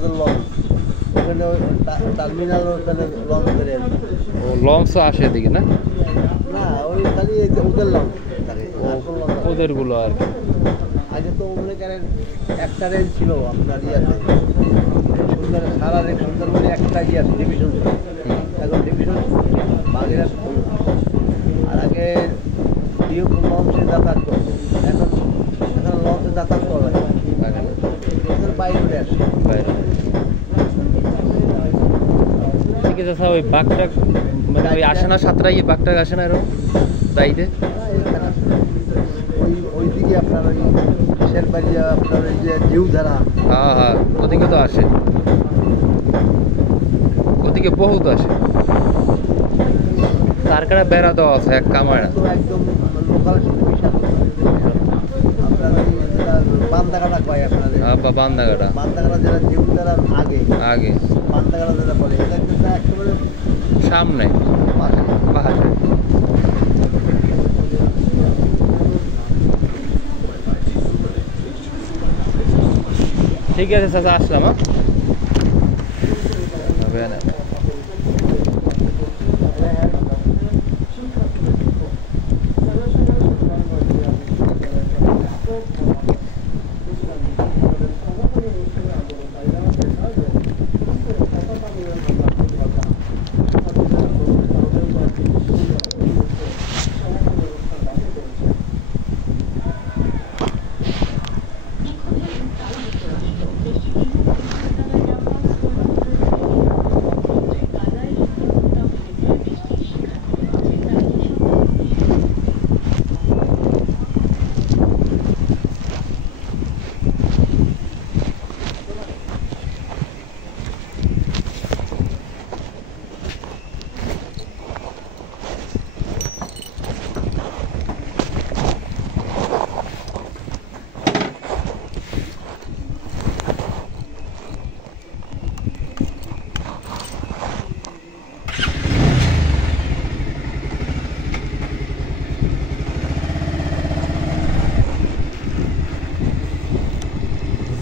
জাহাজের লঞ্চ, ওখানে টার্মিনাল, ওখানে লঞ্চ করে। ও লঞ্চও আসে এদিকে না? না, ওই খালি এই যে ওদের লঞ্চ থাকে, ওদেরগুলো আর কি। আগে তো মনে করেন একটা রেল ছিল আপনার ইয়াতে, সুন্দর সারা সুন্দরবনে একটা ইয়ে ডিভিশন ছিল, এখন ডিভিশন বাগেরহাট। আর আগে লঞ্চে যাতায়াত করতো, এখন এখন লঞ্চে যাতায়াত করা লাগে বাইরে আসে বাইরে। ঠিক আছে স্যার, ওই বাঘটা মানে ওই আসে না সাঁতরাইয়ে, বাঘটা আসে না এরকম দাইতে? ওইদিকে আপনার ওই শেরবাড়িয়া, আপনার ওই যে ঢেউধারা, হ্যাঁ হ্যাঁ, ওদিকে তো আসে, ওদিকে বহুত আসে। তার কাটা বেড়া দেওয়া আছে এক কামায় তো একদম লোকাল বিশাল। আপনার ওই যেটা বান্দাঘাটা কয় আপনাদের, বা বান্দাঘাটা, বান্দাঘাটা যেটা ঢেউধারার আগে আগে বান্দাঘাটা যেটা বলে, এটা কিন্তু একেবারে সামনে পাহাড়ে। ঠিক আছে চাচা, আসলাম। হ্যাঁ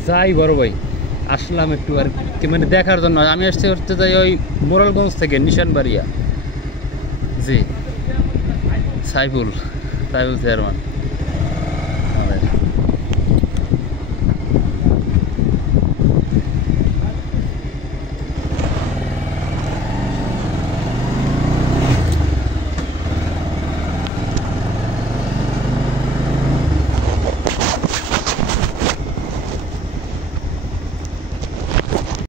যাই বড় ভাই, আসলাম একটু আর কি মানে দেখার জন্য। আমি আসতে করতে যাই ওই মোরালগঞ্জ থেকে নিশানবাড়িয়া। জি, সাইফুল চেয়ারম্যান।